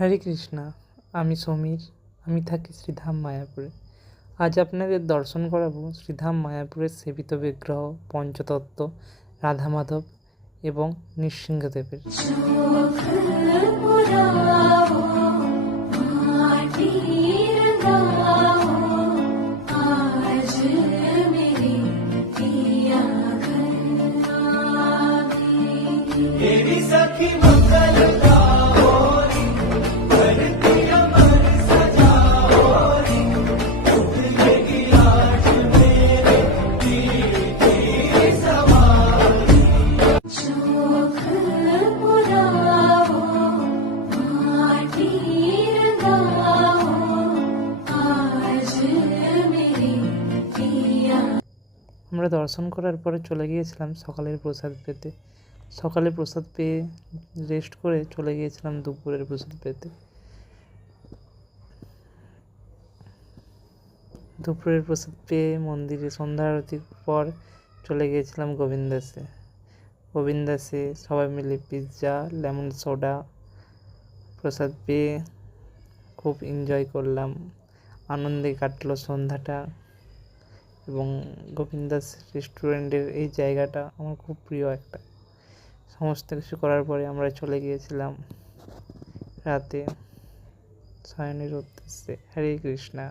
হরে কৃষ্ণা। আমি সমীর। আমি থাকি শ্রীধাম মায়াপুরে। আজ আপনাদের দর্শন করাবো শ্রীধাম মায়াপুরের সেবিত বিগ্রহ, পঞ্চতত্ত্ব, রাধা মাধব এবং নৃসিংহদেবের। আমরা দর্শন করার পরে চলে গিয়েছিলাম সকালের প্রসাদ পেতে। সকালে প্রসাদ পেয়ে রেস্ট করে চলে গিয়েছিলাম দুপুরের প্রসাদ পেতে। দুপুরের প্রসাদ পেয়ে মন্দিরে সন্ধ্যা আরতির পর চলে গিয়েছিলাম গোবিন্দাসে সবাই মিলে পিৎজা, লেমন সোডা প্রসাদ পেয়ে খুব এনজয় করলাম। আনন্দে কাটলো সন্ধ্যাটা। এবং গোবিন্দাস রেস্টুরেন্টের এই জায়গাটা আমার খুব প্রিয় একটা। সমস্ত কিছু করার পরে আমরা চলে গিয়েছিলাম রাতে শয়নের উদ্দেশ্যে। হরে কৃষ্ণা।